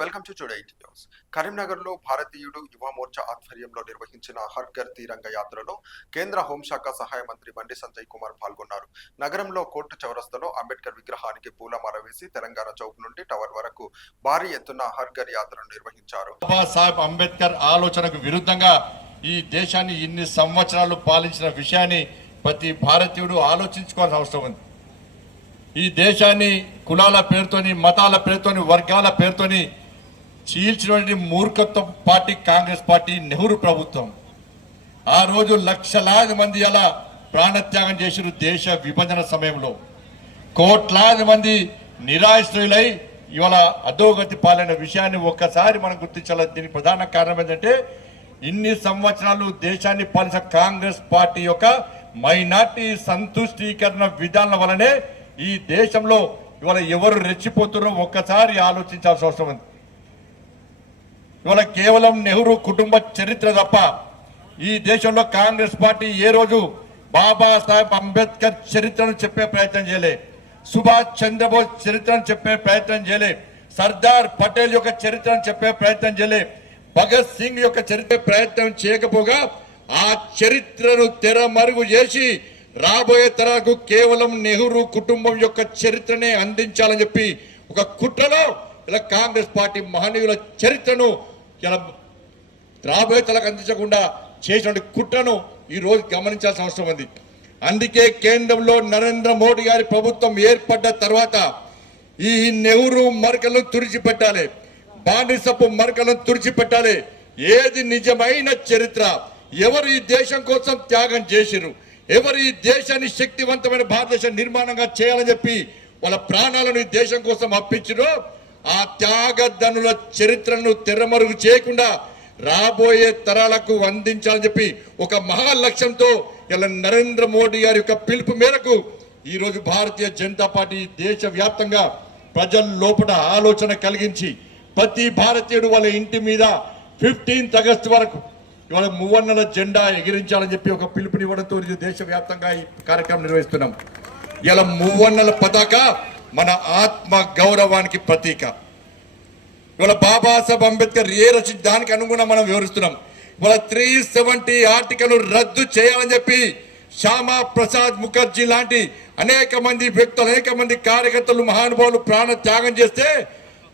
Welcome to today news. కరీంనగర్లో భారతీయుడు యువ మోర్చా ఆధ్వర్యంలో నిర్వహించిన హర్ ఘర్ యాత్రలో కేంద్ర హోంశాఖ సహాయ మంత్రి బండి సంజయ్ కుమార్ పాల్గొన్నారు. నగరంలో కోర్టు చౌరస్తలో అంబేద్కర్ విగ్రహానికి పూలమాల వేసి తెలంగాణ చౌక్ నుండి టవర్ వరకు భారీ ఎత్తున హర్ ఘర్ యాత్రను నిర్వహించారు. బాబాసాహెబ్ అంబేద్కర్ ఆలోచనకు విరుద్ధంగా ఈ దేశాన్ని ఇన్ని సంవత్సరాలు పాలించిన విషయాన్ని ప్రతి భారతీయుడు ఆలోచించుకోవాల్సిన అవసరం ఉంది. ఈ దేశాన్ని కులాల పేరుతోని మతాల పేరుతోని వర్గాల పేరుతోని చీల్చినటువంటి మూర్ఖత్వం పార్టీ కాంగ్రెస్ పార్టీ నెహ్రూ ప్రభుత్వం. ఆ రోజు లక్షలాది మంది అలా ప్రాణత్యాగం చేసిన దేశ విభజన సమయంలో. కోట్లాది మంది నిరాశ్రయులై ఇవాళ అధోగతి పాలైన విషయాన్ని ఒక్కసారి మనం గుర్తించాలి? దీనికి ప్రధాన కారణం ఏంటంటే ఇన్ని సంవత్సరాలు దేశాన్ని పాలించిన కాంగ్రెస్ పార్టీ యొక్క మైనార్టీ సంతుష్టీకరణ విధానం వలనే ఈ దేశంలో ఇవాళ ఎవరు రెచ్చిపోతున్నారో ఒక్కసారి ఆలోచించాల్సిన అవసరం ఉంది. ఇవాళ కేవలం నెహ్రూ కుటుంబ చరిత్ర తప్ప ఈ దేశంలో కాంగ్రెస్ పార్టీ ఏ రోజు బాబాసాహెబ్ అంబేద్కర్ చరిత్రను చెప్పే ప్రయత్నం చేయలే. సుభాష్ చంద్రబోస్ చరిత్రను చెప్పే ప్రయత్నం చేయలే. సర్దార్ పటేల్ యొక్క చరిత్రను చెప్పే ప్రయత్నం చేయలే. భగత్ సింగ్ యొక్క చరిత్ర ప్రయత్నం చేయకపోగా ఆ చరిత్రను తెరమరుగు చేసి రాబోయే తరాలకు కేవలం నెహ్రూ కుటుంబం యొక్క చరిత్రనే అందించాలని చెప్పి ఒక కుట్రలో ఇలా కాంగ్రెస్ పార్టీ మహనీయుల చరిత్రను ఇలా రాబోయే తలకు అందించకుండా చేసినటువంటి కుట్రను ఈ రోజు గమనించాల్సిన అవసరం ఉంది. అందుకే కేంద్రంలో నరేంద్ర మోడీ గారి ప్రభుత్వం ఏర్పడ్డ తర్వాత ఈ నెహ్రూ మరకలను తుడిచిపెట్టాలి. బానిసపు మరకలను తుడిచిపెట్టాలి. ఏది నిజమైన చరిత్ర? ఎవరు ఈ దేశం కోసం త్యాగం చేసిరు ఎవరు ఈ దేశాన్ని శక్తివంతమైన భారతదేశం నిర్మాణంగా చేయాలని చెప్పి వాళ్ళ ప్రాణాలను ఈ దేశం కోసం అప్పించిరో ఆ త్యాగధనుల చరిత్రను తెరమరుగు చేయకుండా రాబోయే తరాలకు అందించాలని చెప్పి ఒక మహా లక్ష్యంతో ఇలా నరేంద్ర మోడీ గారి యొక్క పిలుపు మేరకు ఈరోజు భారతీయ జనతా పార్టీ దేశవ్యాప్తంగా ప్రజల లోపల ఆలోచన కలిగించి ప్రతి భారతీయుడు వాళ్ళ ఇంటి మీద ఫిఫ్టీన్త్ ఆగస్ట్ వరకు ఇవాళ మూవన్నల జెండా ఎగిరించాలని చెప్పి ఒక పిలుపునివ్వడంతో దేశవ్యాప్తంగా ఈ కార్యక్రమం నిర్వహిస్తున్నాం. ఇలా మూవన్నల పతాక మన ఆత్మ గౌరవానికి ప్రతీక. ఇవాళ బాబాసాహెబ్ అంబేద్కర్ ఏ రచించి దానికి అనుగుణం మనం వివరిస్తున్నాం. ఇవాళ త్రీ సెవెంటీ ఆర్టికల్ రద్దు చేయాలని చెప్పి శ్యామా ప్రసాద్ ముఖర్జీ లాంటి అనేక మంది వ్యక్తులు అనేక మంది కార్యకర్తలు మహానుభావులు ప్రాణ త్యాగం చేస్తే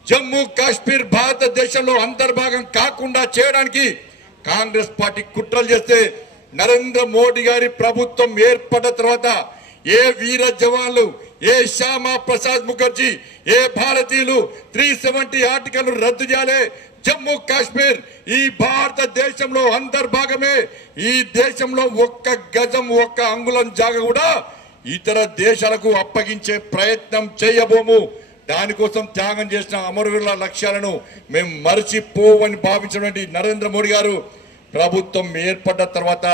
జమ్మూ కాశ్మీర్ భారతదేశంలో అంతర్భాగం కాకుండా చేయడానికి కాంగ్రెస్ పార్టీ కుట్రలు చేస్తే నరేంద్ర మోడీ గారి ప్రభుత్వం ఏర్పడ్డ తర్వాత ఏ వీర జవాన్లు ఏ శ్యామా ప్రసాద్ ముఖర్జీ ఏ భారతీయులు త్రీ సెవెంటీ ఆర్టికల్ రద్దు చేయాలి? జమ్మూ కాశ్మీర్ ఈ భారతదేశంలో అంతర్భాగమే ఈ దేశంలో ఒక్క గజం ఒక్క అంగుళం జాగ కూడా ఇతర దేశాలకు అప్పగించే ప్రయత్నం చేయబోము. దానికోసం త్యాగం చేసిన అమరవీరుల లక్ష్యాలను మేము మరచిపోవని భావించినటువంటి నరేంద్ర మోడీ గారు ప్రభుత్వం ఏర్పడ్డ తర్వాత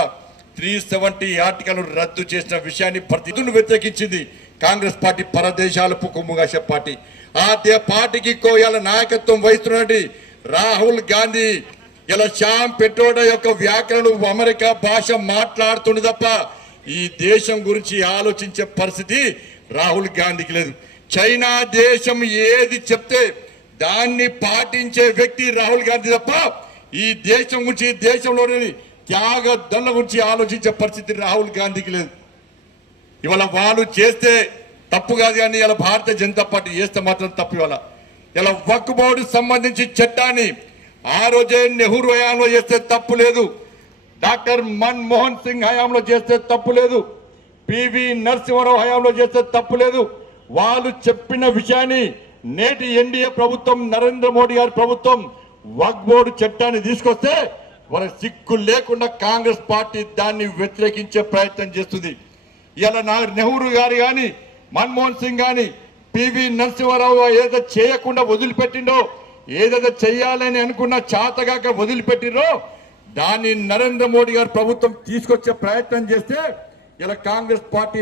త్రీ సెవెంటీ ఆర్టికల్ రద్దు చేసిన విషయాన్ని ప్రతిను వ్యతిరేకించింది. కాంగ్రెస్ పార్టీ పరదేశాలకు కొమ్ముగాసే పార్టీ. ఆ దే పార్టీకి కోయాల నాయకత్వం వహిస్తున్నటువంటి రాహుల్ గాంధీ. ఇలా శ్యామ్ పెట్రోడ యొక్క వ్యాకరణం అమెరికా భాష మాట్లాడుతుండే తప్ప ఈ దేశం గురించి ఆలోచించే పరిస్థితి రాహుల్ గాంధీకి లేదు. చైనా దేశం ఏది చెప్తే దాన్ని పాటించే వ్యక్తి రాహుల్ గాంధీ తప్ప ఈ దేశం గురించి దేశంలోని త్యాగ దళ్ళ గురించి ఆలోచించే పరిస్థితి రాహుల్ గాంధీకి లేదు. ఇవాళ వాళ్ళు చేస్తే తప్పు కాదు కానీ ఇలా భారతీయ జనతా పార్టీ చేస్తే మాత్రం తప్పు ఇవాళ. ఇలా వక్ బోర్డు సంబంధించి చట్టాన్ని ఆ రోజే నెహ్రూ హయాంలో చేస్తే తప్పు లేదు. డాక్టర్ మన్మోహన్ సింగ్ హయాంలో చేస్తే తప్పు లేదు. పివి నరసింహారావు హయాంలో చేస్తే తప్పు లేదు. వాళ్ళు చెప్పిన విషయాన్ని నేటి ఎన్డీఏ ప్రభుత్వం నరేంద్ర మోడీ గారి ప్రభుత్వం వక్ బోర్డు చట్టాన్ని తీసుకొస్తే వాళ్ళ సిక్కు లేకుండా కాంగ్రెస్ పార్టీ దాన్ని వ్యతిరేకించే ప్రయత్నం చేస్తుంది. ఇలా నా నెహ్రూ గారు కానీ మన్మోహన్ సింగ్ కానీ పివి నరసింహారావు ఏదైతే చేయకుండా వదిలిపెట్టిండో ఏదైతే చేయాలని అనుకున్న చాతగాక వదిలిపెట్టిరో దాన్ని నరేంద్ర మోడీ గారు ప్రభుత్వం తీసుకొచ్చే ప్రయత్నం చేస్తే ఇలా కాంగ్రెస్ పార్టీ